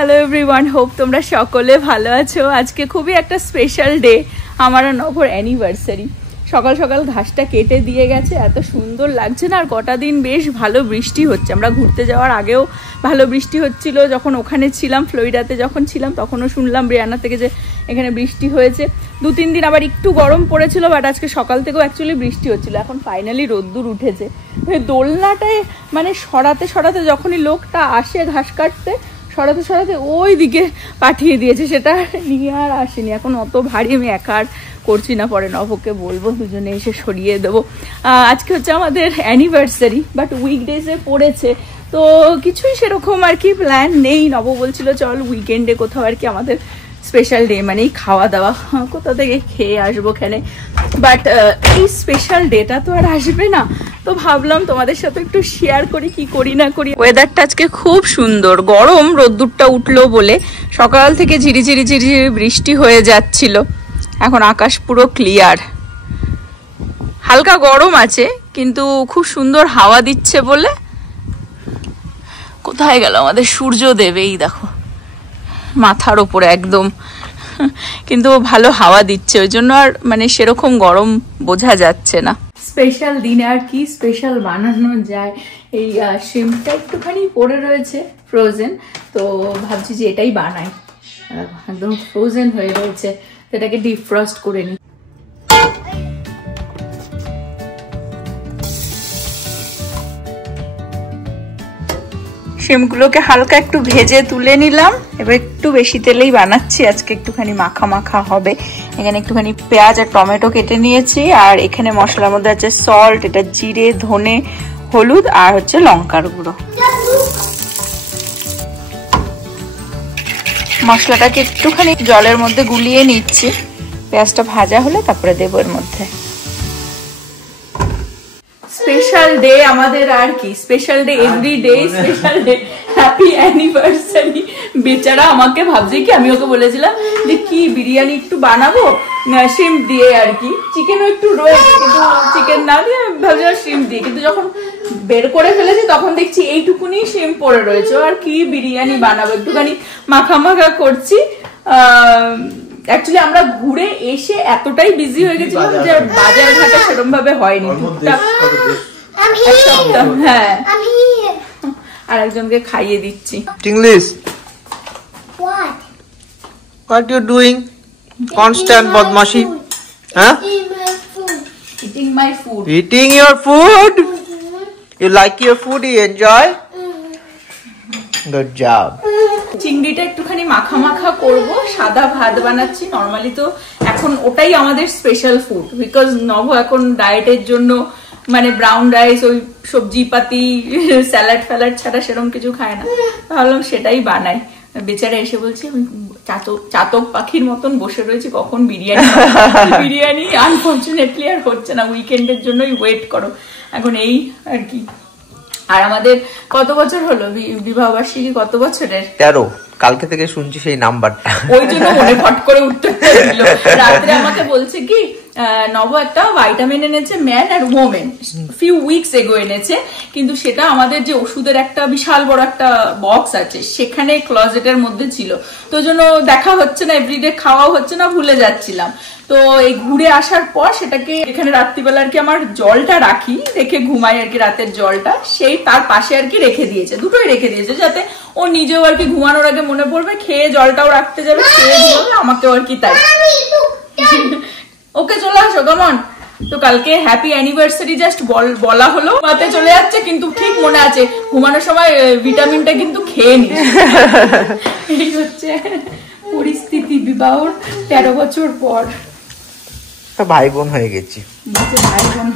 Hello everyone, hope তোমরা সকলে ভালো আছো। আজকে খুবই একটা স্পেশাল ডে, আমার আর নভর অ্যানিভার্সারি। সকাল সকাল ঘাসটা কেটে দিয়ে গেছে, এত সুন্দর লাগছে না। আর কটা দিন বেশ ভালো বৃষ্টি হচ্ছে। আমরা ঘুরতে যাওয়ার আগেও ভালো বৃষ্টি হচ্ছিল, যখন ওখানে ছিলাম ফ্লোরিডাতে যখন ছিলাম তখনও শুনলাম ব্রিয়ানা থেকে যে এখানে বৃষ্টি হয়েছে। 2-3 দিন আবার একটু গরম পড়েছিল, বাট আজকে সকাল থেকেও অ্যাকচুয়ালি বৃষ্টি হচ্ছিল। এখন ফাইনালি রোদ্দুর উঠেছে। দোলনাটায় মানে সরাতে সরাতে যখনই লোকটা আসে ঘাস কাটতে, সরাতে সরাতে ওই দিকে পাঠিয়ে দিয়েছে, সেটা নিয়ে আর আসেনি। এখন অত ভারী আমি একা আর করছি না, পরে নভকে বলবো দুজনে এসে সরিয়ে দেবো। আজকে হচ্ছে আমাদের অ্যানিভার্সারি, বাট উইকডেজে পড়েছে, তো কিছুই সেরকম আর কি প্ল্যান নেই। নব বলছিল চল উইকেন্ডে কোথাও আর কি আমাদের স্পেশাল ডে মানেই খাওয়া দাওয়া, কোথা থেকে খেয়ে আসবো এখানে। বাট এই স্পেশাল ডেটা তো আর আসবে না, তো ভাবলাম তোমাদের সাথে একটু শেয়ার করি কি করি না করি। ওয়েদারটা আজকে খুব সুন্দর, গরম রোদ্দুরটা উঠলো বলে সকাল থেকে ঝিরিঝিরি ঝিরিঝিরি বৃষ্টি হয়ে যাচ্ছিল। এখন আকাশ পুরো ক্লিয়ার, হালকা গরম আছে কিন্তু খুব সুন্দর হাওয়া দিচ্ছে বলে। কোথায় গেল আমাদের সূর্যদেব? এই দেখো মাথার ওপরে একদম, কিন্তু ভালো হাওয়া দিচ্ছে, ওই জন্য আর মানে সেরকম গরম বোঝা যাচ্ছে না। স্পেশাল দিনে আর কি স্পেশাল বানানো যায়। এই শ্রিম্পটা একটুখানি পড়ে রয়েছে ফ্রোজেন, তো ভাবছি যে এটাই বানাই। একদম ফ্রোজেন হয়ে রয়েছে, এটাকে ডিফ্রস্ট করে নিই। শিমগুলোকে হালকা একটু ভেজে তুলে নিলাম। এবার একটু বেশি তেলেই বানাচ্ছি আজকে, একটুখানি মাখা মাখা হবে। এখানে একটুখানি পেঁয়াজ আর টমেটো কেটে নিয়েছি, আর এখানে মশলার মধ্যে আছে সল্ট, এটা জিরে, ধনে, হলুদ আর হচ্ছে লঙ্কার গুঁড়ো। মশলাটাকে একটুখানি জলের মধ্যে গুলিয়ে নিচ্ছি। পেঁয়াজটা ভাজা হলে তারপরে দেবো এর মধ্যে। স্পেশাল ডে আমাদের, আর কি special day, every day special day. Happy anniversary. বেচারা আমাকে ভাবছে কি, আমি ওকে বলেছিলাম যে কি বিরিয়ানি একটু বানাবো শ্রিম্প দিয়ে আর কি, চিকেনও একটু রয়েছে কিন্তু চিকেন না দিয়ে ভাবছিলাম শ্রিম্প দিয়ে, কিন্তু যখন বের করে ফেলেছি তখন দেখছি এইটুকুনি শ্রিম্প পড়ে রয়েছে, আর কি বিরিয়ানি বানাবো, একটুখানি মাখা মাখা করছি। অ্যাকচুয়ালি আমরা ঘুরে এসে এতটাই বিজি হয়ে গেছিলাম যে বাজার ঘাটে সেরকম ভাবে হয়নি। হ্যাঁ, আর একজনকে খাইয়ে দিচ্ছি। English. What you doing? Constant badmashi. Huh? Eating my food. Eating your food? You like your food? You enjoy? Good job. চিংড়িটা একটুখানি মাখা মাখা করব, সাদা ভাত বানাচ্ছি। নরমালি তো এখন ওটাই আমাদের স্পেশাল ফুড, বিকজ নব এখন ডায়েটের জন্য মানে ব্রাউন রাইস, ওই সবজি পাতি স্যালাড ফ্যালাড ছাড়া সেরকম কিছু খায় না। ভাবলাম সেটাই বানাই। বেচারা এসে বলছে আমি চাতক পাখির মতন বসে রয়েছি, কখন বিরিয়ানি। বিরিয়ানি আনফর্চুনেটলি আর হচ্ছে না, উইকেন্ডের জন্যই ওয়েট করো এখন, এই আর কি। আর আমাদের কত বছর হলো বিবাহ বার্ষিকী? কত বছরের? 13। কালকে থেকে শুনছি সেই নাম্বারটা, ওই জন্য মনে ফট করে উঠতে পারছিল। রাত্রে আমাকে বলছে কি নব একটা ভাইটামিন এনেছে, ম্যান আর ওমেন, ফিউ উইকস এগো এনেছে, কিন্তু সেটা আমাদের যে ওষুধের একটা বিশাল বড় একটা বক্স আছে সেখানে ক্লজেটের মধ্যে ছিল, তো জন্য দেখা হচ্ছে না, এভরিডে খাওয়া হচ্ছে না, ভুলে যাচ্ছিলাম। তো এই ঘুরে আসার পর সেটাকে এখানে রাত্রিবেলা আর কি আমার জলটা রাখি, রেখে ঘুমাই আর কি, রাতের জলটা সেই তার পাশে আর কি রেখে দিয়েছে, দুটোই রেখে দিয়েছে, যাতে ও নিজেও আর কি ঘুমানোর আগে মনে পড়বে, খেয়ে জলটাও রাখতে যাবে, খেয়ে ঘুমাবে, আমাকেও আর কি তাই। ওকে চলে আসো, কেমন? তো কালকে হ্যাপি অ্যানিভার্সারি জাস্ট বলা হলো, মাতে চলে যাচ্ছে, কিন্তু ঠিক মনে আছে ঘুমানোর সময় ভিটামিনটা কিন্তু খেয়ে নি। এই হচ্ছে পরিস্থিতি বিবাহর 13 বছর পর। ভাই বোন হয়ে গেছি, ভাই বোন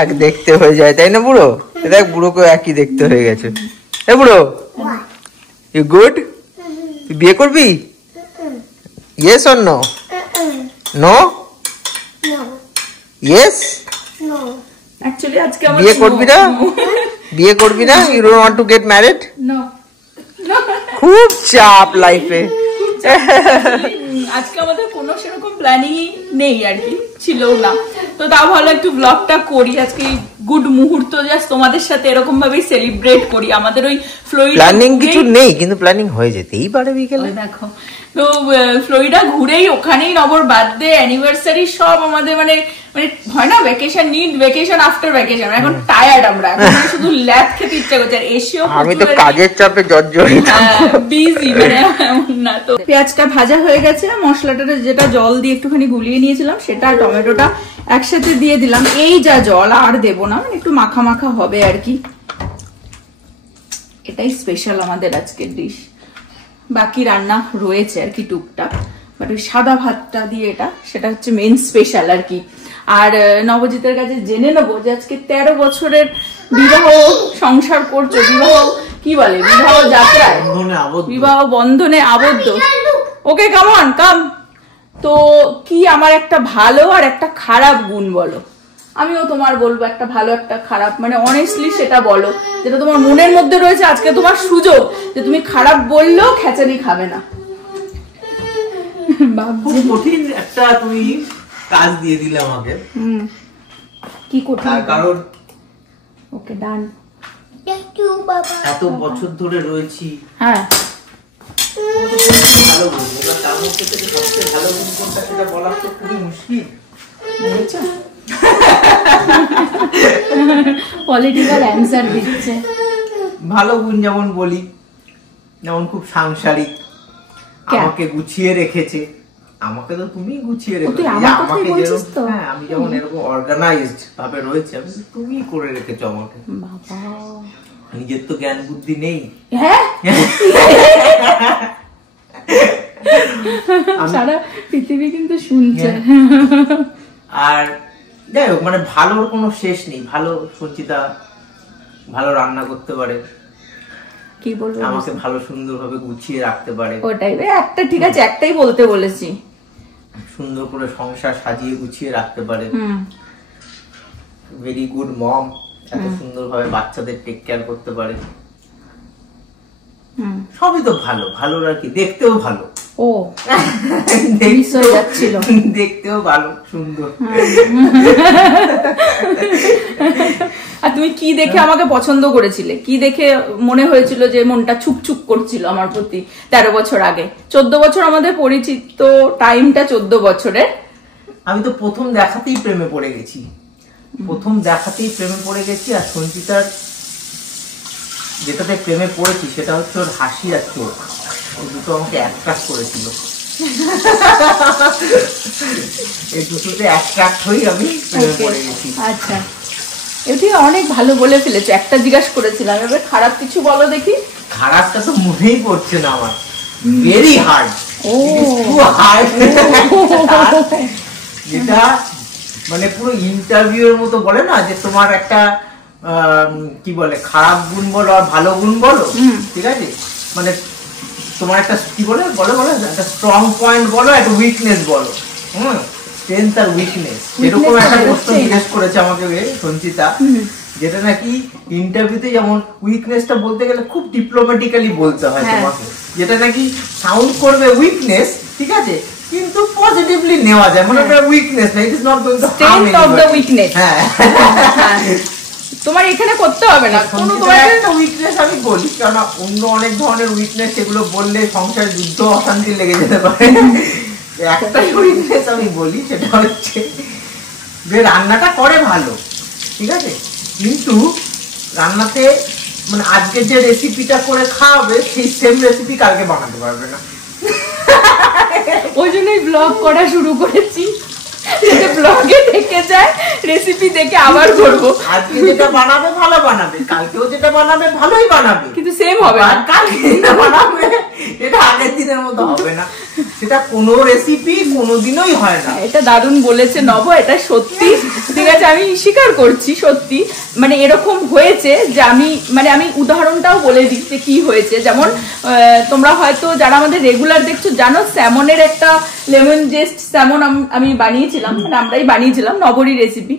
এক দেখতে হয়ে যায়, তাই না বুড়ো? দেখ বুড়োকে একই দেখতে হয়ে গেছে। এ বুড়ো, ইউ গুড? তুই বিয়ে করবি? Yes or no? No? Yes? Actually আজকে আমার বিয়ে করবি না? বিয়ে করবি না? You don't want to get married? No. খুব চাপ লাইফে। আজকে আমাদের কোনো সেরকম প্ল্যানিং নেই আর কি, ছিল না, তো তাও ভালো একটু ব্লগটা করি। আজকে গুড মুহূর্ত জাস্ট তোমাদের সাথে এরকম ভাবেই সেলিব্রেট করি। আমাদের ওই ফ্লোরিডা প্ল্যানিং কিছু নেই, কিন্তু প্ল্যানিং হয়ে যেতেই পারে বিকেলে। দেখো তো ফ্লোরিডা ঘুরেই ওখানেই নবর বার্থডে অ্যানিভার্সারি সব আমাদের মানে মানে হয় না vacation need vacation after vacation. এখন টায়ার্ড আমরা, এখন শুধু ল্যাব খেতে ইচ্ছা করছে। আর এসেও আমি তো কাজের চাপে জর্জরিত, বিজি মানে এমন না। তো পেঁয়াজটা ভাজা হয়ে গেছে, মশলাটা যেটা জল দিয়ে একটুখানি গুলিয়ে নিয়েছিলাম সেটা, টমেটোটা একসাথে দিয়ে দিলাম। এই যা জল আর দেবো না, মানে একটু মাখা মাখা হবে আর কি। এটাই স্পেশাল আমাদের আজকের ডিশ। বাকি রান্না রয়েছে আর কি টুকটাক, বাট ওই সাদা ভাতটা দিয়ে এটা সেটা হচ্ছে মেন স্পেশাল আর কি। আর নবজিতের কাছে জেনে নেবো যে আজকে 13 বছরের বিবাহ সংসার করছো, বিবাহ কি বলে, বিবাহ যাত্রায়, বিবাহ বন্ধনে আবদ্ধ। ওকে কাম অন কাম। তো কি আমার একটা ভালো আর একটা খারাপ গুণ বলো। আমিও তোমার বলবো একটা ভালো একটা খারাপ, মানে অনেস্টলি সেটা বলো যেটা তোমার মনের মধ্যে রয়েছে। আজকে তোমার সুযোগ যে তুমি খারাপ বললেও খেচানি খাবে না। খুব কঠিন একটা তুমি কাজ দিয়ে দিলে আমাকে। কি কঠিন? কারণ ওকে ডান, এত বছর ধরে রয়েছি। হ্যাঁ ভালো গুণ, এবার তার মধ্যে থেকে সবচেয়ে ভালো গুণ কোনটা সেটা বলা তো খুবই মুশকিল। বুঝেছো? পলিটিক্যাল অ্যানসার দিচ্ছে। ভালো গুণ যেমন বলি, যেমন খুব সাংসারিক, আমাকে গুছিয়ে রেখেছে। আমাকে তো তুমি গুছিয়ে রেখেছো, আমাকে যেরকম, হ্যাঁ আমি যেমন এরকম অর্গানাইজড ভাবে রয়েছে, আমি তুমি করে রেখেছো আমাকে। বাবা নিজের তো জ্ঞান বুদ্ধি নেই। হ্যাঁ সারা পৃথিবী কিন্তু শুনছে। আর যাই হোক, মানে ভালোর কোনো শেষ নেই। ভালো সঞ্চিতা ভালো রান্না করতে পারে, কি বলবো, আমাকে ভালো সুন্দর ভাবে গুছিয়ে রাখতে পারে। ওটাই একটা, ঠিক আছে একটাই বলতে বলেছি। সুন্দর করে সংসার সাজিয়ে গুছিয়ে রাখতে পারে। ভেরি গুড মম, এত সুন্দর ভাবে বাচ্চাদের টেক কেয়ার করতে পারে। সবই তো ভালো। ভালো আর কি, দেখতেও ভালো। ও যাচ্ছিল, দেখতেও ভালো, সুন্দর। আর তুমি কি দেখে আমাকে পছন্দ করেছিলে? কি দেখে মনে হয়েছিল যে মনটা ছুকছুক করছিল আমার প্রতি 13 বছর আগে? 14 বছর আমাদের পরিচিত, টাইমটা 14 বছরের। আমি তো প্রথম দেখাতেই প্রেমে পড়ে গেছি, প্রথম দেখাতেই প্রেমে পড়ে গেছি। আর সঞ্চিতার যেটাতে প্রেমে পড়েছি সেটা হচ্ছে ওর হাসি আর চোখ, এই দুটো আমাকে অ্যাট্রাক্ট করেছিল। এই দুটোতে অ্যাট্রাক্ট হই আমি প্রেমে পড়ে গেছি। আচ্ছা, এটি অনেক ভালো বলে ফেলেছো। একটা জিজ্ঞাসা করেছিলাম, এবার খারাপ কিছু বলো দেখি। খারাপটা তো মনেই পড়ছে না আমার। ভেরি হার্ড, যেটা মানে পুরো ইন্টারভিউ এর মতো বলে না, যে তোমার একটা কি বলে খারাপ গুণ বলো আর ভালো গুণ বলো, ঠিক আছে, মানে তোমার একটা কি বলে বলো বলো একটা স্ট্রং পয়েন্ট বলো, একটা উইকনেস বলো। স্ট্রেংথ আর উইকনেস, এরকম একটা প্রশ্ন জিজ্ঞেস করেছে আমাকে সঞ্চিতা, যেটা নাকি ইন্টারভিউতে যেমন উইকনেসটা বলতে গেলে খুব ডিপ্লোম্যাটিক্যালি বলতে হয় তোমাকে, যেটা নাকি সাউন্ড করবে উইকনেস, ঠিক আছে, কিন্তু পজিটিভলি নেওয়া যায়, মানে এটা উইকনেস না, it is not going to harm anybody. Strength of the weakness, হ্যাঁ তোমার এখানে করতে হবে না কোনো, তোমার একটা উইকনেস আমি বলি, কারণ অন্য অনেক ধরনের উইকনেস সেগুলো বললে সংসারে যুদ্ধ অশান্তি লেগে যেতে পারে। একটাই উইকনেস আমি বলি, সেটা হচ্ছে যে রান্নাটা করে ভালো, ঠিক আছে, কিন্তু রান্নাতে মানে আজকে যে রেসিপিটা করে খাওয়াবে সেই সেম রেসিপি কালকে বানাতে পারবে না। ওই জন্যই ব্লগ করা শুরু করেছি, ব্লগে দেখে যায় রেসিপি দেখে আবার করবো। আজকে যেটা বানাবে ভালো বানাবে, কালকেও যেটা বানাবে ভালোই বানাবে, কিন্তু সেম হবে না। কালকে যেটা বানাবে এটা আগের দিনের মতো হবে না, সেটা কোনো রেসিপি কোনোদিনই হয় না। এটা দারুণ বলেছে নব, এটা সত্যি, ঠিক আছে আমি স্বীকার করছি সত্যি। মানে এরকম হয়েছে যে আমি উদাহরণটাও বলে দিচ্ছি কি হয়েছে। যেমন তোমরা হয়তো যারা আমাদের রেগুলার দেখছো জানো, স্যামনের একটা লেমন জেস্ট স্যামন আমি বানিয়েছিলাম, মানে আমরাই বানিয়েছিলাম, নবরই রেসিপি।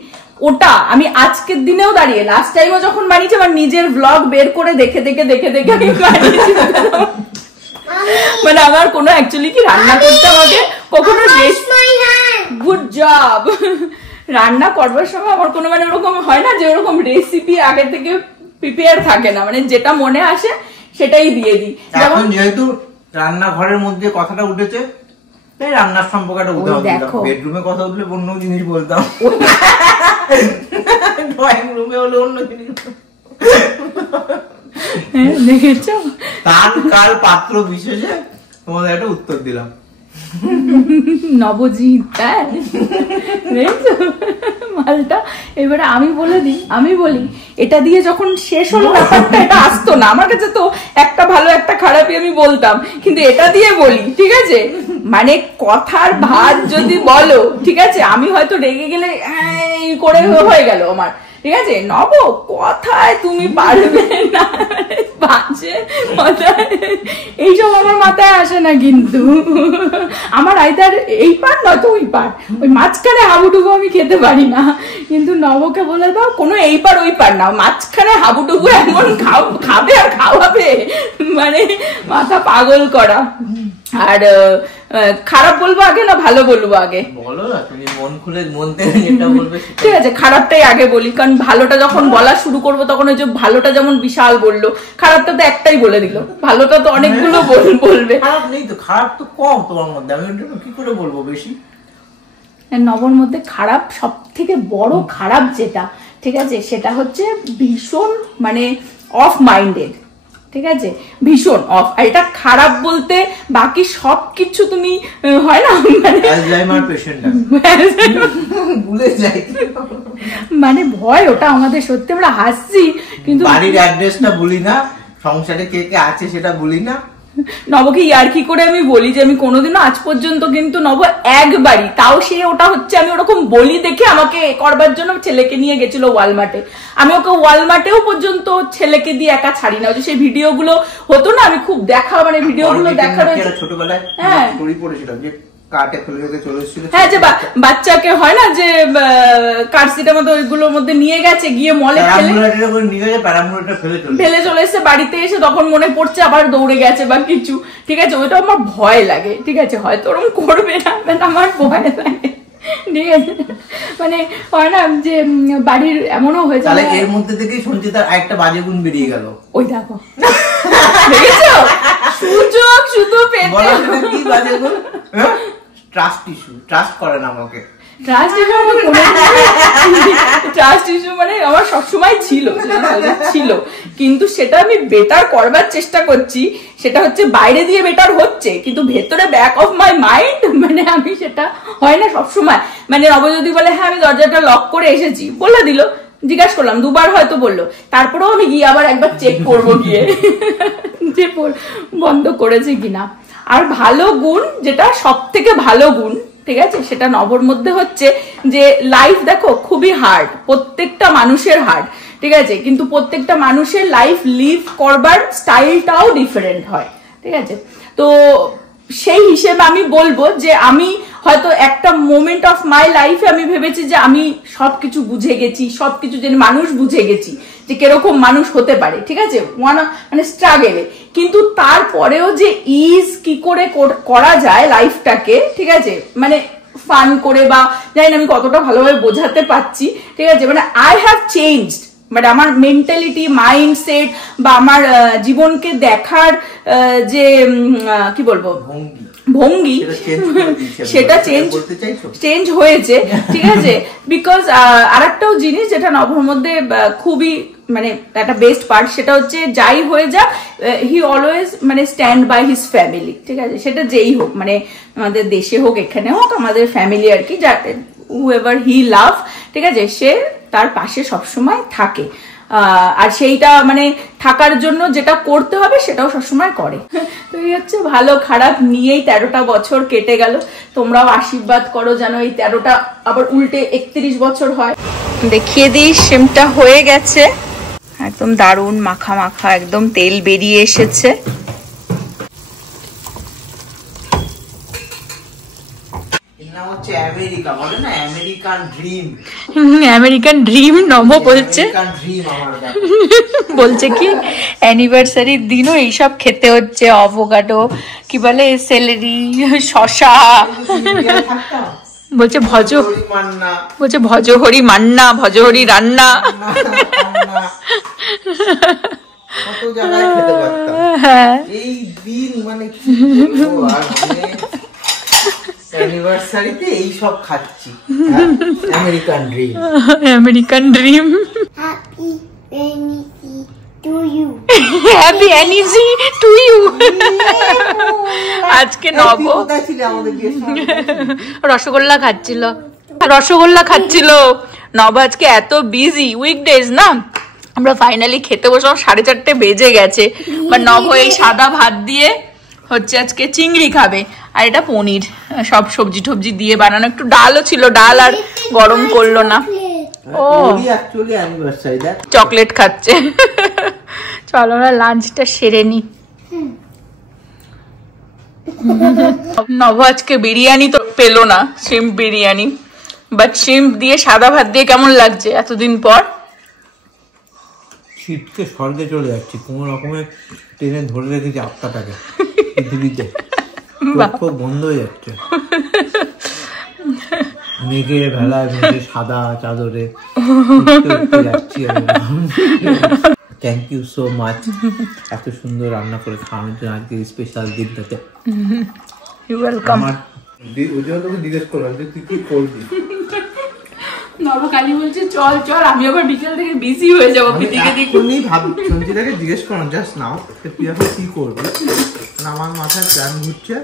ওটা আমি আজকের দিনেও দাঁড়িয়ে, লাস্ট টাইমও যখন বানিয়েছি আমার নিজের ব্লগ বের করে দেখে দেখে দেখে দেখে আমি বানিয়েছিলাম। মানে আমার কোনো অ্যাকচুয়ালি কি রান্না করতে আমাকে কখনো গুড জব রান্না করবার সময় আমার কোনো মানে ওরকম হয় না যে ওরকম রেসিপি আগে থেকে প্রিপেয়ার থাকে না, মানে যেটা মনে আসে সেটাই দিয়ে দিই। এখন যেহেতু রান্নাঘরের মধ্যে কথাটা উঠেছে তাই রান্নার সম্পর্কে একটা উদাহরণ দিলাম। বেডরুমে কথা উঠলে অন্য জিনিস বলতাম, ড্রয়িং রুমে হলে অন্য জিনিস। দেখেছ, তার কাল পাত্র বিশেষে তোমাদের একটা উত্তর দিলাম। নবজিৎ মালটা। এবারে আমি বলি এটা দিয়ে যখন শেষ হলো ব্যাপারটা, এটা আসতো না আমার কাছে, তো একটা ভালো একটা খারাপই আমি বলতাম, কিন্তু এটা দিয়ে বলি, ঠিক আছে, মানে কথার ভাত যদি বলো, ঠিক আছে, আমি হয়তো রেগে গেলে করে হয়ে গেল আমার, ঠিক আছে, নব কথায় তুমি পারবে না, বাজে কথায় এইসব আমার মাথায় আসে না। কিন্তু আমার আইদার এই পার নয়তো ওই পার, ওই মাঝখানে হাবুডুবু আমি খেতে পারি না। কিন্তু নবকে বলে দাও কোনো এই পার ওই পার না, মাঝখানে হাবুডুবু এমন খাবে আর খাওয়াবে, মানে মাথা পাগল করা। আর খারাপ বলবো আগে না ভালো বলবো আগে? বলো না, তুমি মন খুলে মন থেকে যেটা বলবে। ঠিক আছে, খারাপটাই আগে বলি, কারণ ভালোটা যখন বলা শুরু করবো তখন ওই যে ভালোটা যেমন বিশাল বললো, খারাপটা তো একটাই বলে দিল, ভালোটা তো অনেকগুলো বলবে। খারাপ নেই তো, খারাপ তো কম তোমার মধ্যে, আমি কি করে বলবো বেশি? নবর মধ্যে খারাপ, সব থেকে বড় খারাপ যেটা, ঠিক আছে, সেটা হচ্ছে ভীষণ মানে অফ মাইন্ডেড, ঠিক আছে, ভীষণ অফ। আর এটা খারাপ বলতে বাকি সবকিছু তুমি হয় না মানে ভয়, ওটা আমাদের সত্যি আমরা হাসছি, কিন্তু বাড়ির অ্যাড্রেসটা বলি না, সংসারে কে কে আছে সেটা বলি না। নবকে ইয়ার্কি করে আমি বলি যে আমি কোনোদিনও আজ পর্যন্ত কিন্তু নব একবারই, তাও সে ওটা হচ্ছে আমি ওরকম বলি দেখে আমাকে করবার জন্য ছেলেকে নিয়ে গেছিল ওয়ালমার্টে, আমি ওকে ওয়ালমার্টেও পর্যন্ত ছেলেকে দিয়ে একা ছাড়ি না। ওই যে সেই ভিডিওগুলো হতো না, আমি খুব দেখা মানে ভিডিওগুলো দেখার ছোটবেলায় হ্যাঁ পড়েছিলাম যে কাটে ফেলে চলে এসেছিল, হ্যাঁ, যে বাচ্চাকে হয় না যে কার্সিটার মতো ওইগুলোর মধ্যে নিয়ে গেছে, গিয়ে মলে ফেলে চলে এসেছে, বাড়িতে এসে তখন মনে পড়ছে আবার দৌড়ে গেছে বা কিছু, ঠিক আছে, ওইটা আমার ভয় লাগে, ঠিক আছে, হয়তো ওরকম করবে না, আমার ভয় লাগে, ঠিক আছে, মানে হয় না যে বাড়ির এমনও হয়ে যায়। এর মধ্যে থেকেই শুনছি তার একটা বাজে গুণ বেরিয়ে গেল, ওই দেখো দেখেছো, সুযোগ শুধু পেতে। কি বাজে গুণ? ট্রাস্ট ইস্যু, ট্রাস্ট করে না আমাকে। ট্রাস্ট ইস্যু মানে আমার সবসময় ছিল, কিন্তু সেটা আমি বেটার করবার চেষ্টা করছি, সেটা হচ্ছে বাইরে দিয়ে বেটার হচ্ছে, কিন্তু ভেতরে ব্যাক অফ মাই মাইন্ড মানে আমি সেটা হয় না সবসময়। মানে নব যদি বলে হ্যাঁ আমি দরজাটা লক করে এসেছি, বলে দিল, জিজ্ঞাসা করলাম দুবার হয়তো বললো, তারপরেও আমি গিয়ে আবার একবার চেক করবো গিয়ে যে বন্ধ করেছে কিনা। আর ভালো গুণ, যেটা সব থেকে ভালো গুণ, ঠিক আছে, সেটা নবর মধ্যে হচ্ছে যে লাইফ দেখো খুবই হার্ড, প্রত্যেকটা মানুষের হার্ড, ঠিক আছে, কিন্তু প্রত্যেকটা মানুষের লাইফ লিভ করবার স্টাইলটাও ডিফারেন্ট হয়, ঠিক আছে। তো সেই হিসেবে আমি বলবো যে আমি হয়তো একটা মোমেন্ট অফ মাই লাইফে আমি ভেবেছি যে আমি সবকিছু বুঝে গেছি, সবকিছু জেনে মানুষ বুঝে গেছি যে কিরকম মানুষ হতে পারে, ঠিক আছে, মানে স্ট্রাগেলে, কিন্তু তারপরেও যে ইজ কি করে করা যায় লাইফটাকে, ঠিক আছে, মানে ফান করে বা জানি না আমি কতটা ভালোভাবে বোঝাতে পারছি, ঠিক আছে, মানে আই হ্যাভ চেঞ্জড, মানে আমার মেন্টালিটি, মাইন্ডসেট বা আমার জীবনকে দেখার যে কি বলবো ভঙ্গি, সেটা চেঞ্জ হয়েছে, ঠিক আছে। বিকজ আরেকটাও জিনিস যেটা নবর মধ্যে খুবই মানে একটা বেস্ট পার্ট, সেটা হচ্ছে যাই হয়ে যাক হি অলওয়েজ মানে স্ট্যান্ড বাই হিজ ফ্যামিলি, ঠিক আছে, সেটা যেই হোক, মানে আমাদের দেশে হোক এখানে হোক, আমাদের ফ্যামিলি আর কি, হুএভার হি লাভ, ঠিক আছে, সে তার পাশে সবসময় থাকে, আর সেইটা মানে থাকার জন্য যেটা করতে হবে সেটাও সবসময় করে। তো এই হচ্ছে ভালো খারাপ নিয়েই 13টা বছর কেটে গেল। তোমরাও আশীর্বাদ করো যেন এই 13টা আবার উল্টে 31 বছর হয়। দেখিয়ে দিই, সিমটা হয়ে গেছে, একদম দারুণ মাখা মাখা, একদম তেল বেরিয়ে এসেছে। আমেরিকান ড্রিম নব বলছে, বলছে কি অ্যানিভার্সারির দিনও এইসব খেতে হচ্ছে, অ্যাভোকাডো, কি বলে সেলেরি, শসা, বলছে হরি মান্না, বলছে ভজহরি মান্না, ভজহরি রান্না। কত জায়গায় খেতে পারতাম। হ্যাঁ এই দিন মানে কি বলবো, আর অ্যানিভার্সারিতে এই সব খাচ্ছি। American dream, American dream. Happy Wednesday to you. Happy এনিজি টু ইউ। আজকে নব কোথায় ছিলে আমাদের বিয়ের সময়? রসগোল্লা খাচ্ছিল, রসগোল্লা খাচ্ছিল। নব আজকে এত বিজি, উইকডেজ না, আমরা ফাইনালি খেতে বসলাম, 4:30 বেজে গেছে। বা নব এই সাদা ভাত দিয়ে হচ্ছে আজকে চিংড়ি খাবে, আর এটা পনির, সব সবজি টবজি দিয়ে বানানো। একটু ডালও ছিল, ডাল আর গরম করলো না। ও অ্যাকচুয়ালি অ্যানিভার্সারি দেখ, চকলেট খাচ্ছে। চলো আমরা লাঞ্চটা সেরে নি। নব আজকে বিরিয়ানি তো পেলো না, শিম্প বিরিয়ানি, বাট শিম্প দিয়ে সাদা ভাত দিয়ে কেমন লাগছে এতদিন পর? শীতকে স্বর্গে চলে যাচ্ছি, কোন রকমের ট্রেনে ধরে রেখেছি আত্মাটাকে পৃথিবীতে, চোখ বন্ধ হয়ে যাচ্ছে। মেঘে ভেলায় মেঘে সাদা চাদরে যাচ্ছি। থ্যাংক ইউ সো মাচ এত সুন্দর রান্না করে খাওয়ানোর জন্য আজকে স্পেশাল দিনটাতে। You welcome. আমার ওই জন্য তোকে জিজ্ঞেস করলাম যে তুই কি করবি। নবকালী বলছে চল চল, আমি আবার বিকেল থেকে বিজি হয়ে যাবো। সঞ্চিতাকে জিজ্ঞেস করলাম জাস্ট নাও তুই এখন কি করবি, আমার মাথায় প্ল্যান ঘুরছে,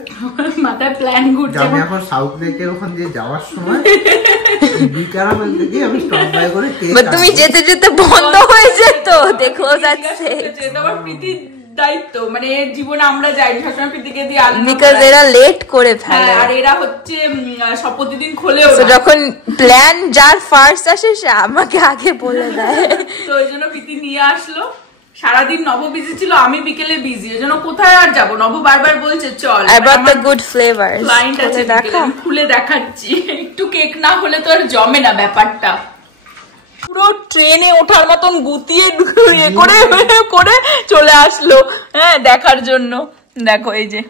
মাথায় প্ল্যান ঘুরছে। আমি এখন সাউথ লেকের ওখান দিয়ে যাওয়ার সময় বিকারামেল থেকে আমি স্টপ বাই করে তুমি যেতে যেতে বন্ধ হয়ে যেত, দেখো যাচ্ছে। আমার প্রীতির দায়িত্ব, মানে এর জীবনে আমরা যাই সবসময় প্রীতিকে দিয়ে আলাদা, বিকজ এরা লেট করে ফেলে, আর এরা হচ্ছে সব প্রতিদিন খোলেও তো যখন প্ল্যান যার ফার্স্ট আসে সে আমাকে আগে বলে দেয়। তো ওই জন্য প্রীতি নিয়ে আসলো। সারাদিন নব বিজি ছিল, আমি বিকেলে বিজি, ওই জন্য কোথায় আর যাবো। নব বারবার বলছে চল, about the good flavors client আছে, খুলে দেখাচ্ছি। একটু কেক না হলে তো আর জমে না ব্যাপারটা। পুরো ট্রেনে ওঠার মতন গুতিয়ে ইয়ে করে করে চলে আসলো, হ্যাঁ, দেখার জন্য। দেখো এই যে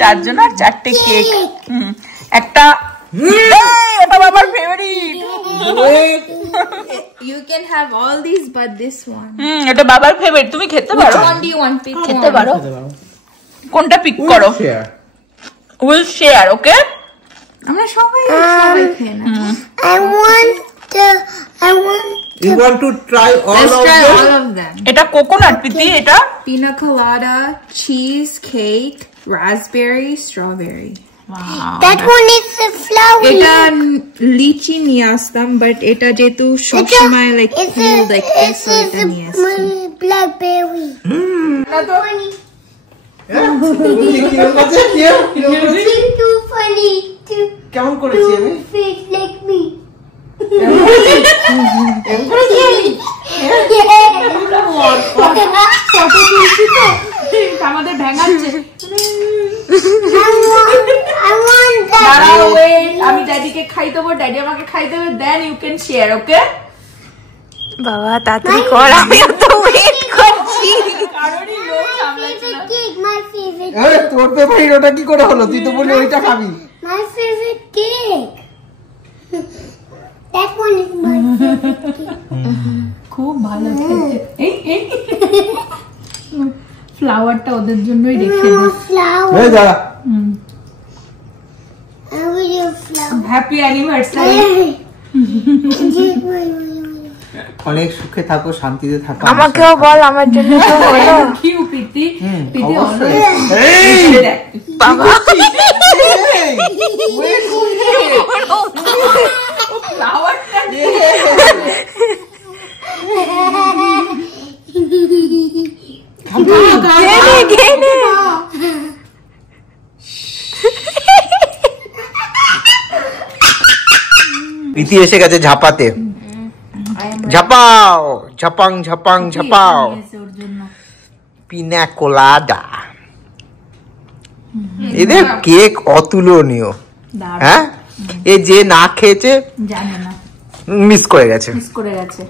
4 জন আর 4টে কেক, একটা এটা আমার favourite. You can have all these but this one. এটা বাবার ফেভারিট, তুমি খেতে পারো। Which one do you want? Pick খেতে one. পারো, কোনটা পিক করো? উইল শেয়ার, ওকে? আমরা সবাই খেয়ে না। You want to try all Let's of try them? all of them. এটা কোকোনাট প্রীতি, এটা Pina colada, cheese cake, raspberry, strawberry. That one is the flower. এটা লিচি নিয়ে আসতাম, বাট এটা যেহেতু সবসময় like cool like this, so এটা নিয়ে আসছি। Blackberry. Too funny. কেমন করেছি আমি? Face like me. আমাদের ভেঙাচ্ছে। I want that. দাঁড়াও, wait, আমি ড্যাডিকে খাই দেবো, ড্যাডি আমাকে খাই দেবে, দেন ইউ ক্যান শেয়ার, ওকে? বাবা তাড়াতাড়ি কর, আমি তো ওয়েট করছি। কারোরই লোক সামলাচ্ছে না। Cake, my favorite. আরে তোর ফেভারিট ওটা কি করে হলো? তুই তো বললি ওইটা খাবি। My favorite cake. That one is my favorite cake. খুব ভালো খেতে। এই ফ্লাওয়ারটা ওদের জন্যই রেখে দিই। Flower. এই দাঁড়া। I will use flower. Happy anniversary. অনেক সুখে থাকো, শান্তিতে থাকো। আমাকেও বল, আমার জন্য তো হলো। থ্যাংক ইউ প্রীতি। প্রীতি অবশ্যই। বাবা ফ্লাওয়ারটা ঘেনে প্রীতি এসে গেছে ঝাপাতে। ঝাপাও, ঝাপাং ঝাপাং ঝাপাও। পিনা কোলাডা, এদের কেক অতুলনীয়। হ্যাঁ, এ যে না খেয়েছে জানে না, মিস করে গেছে। মিস করে গেছে।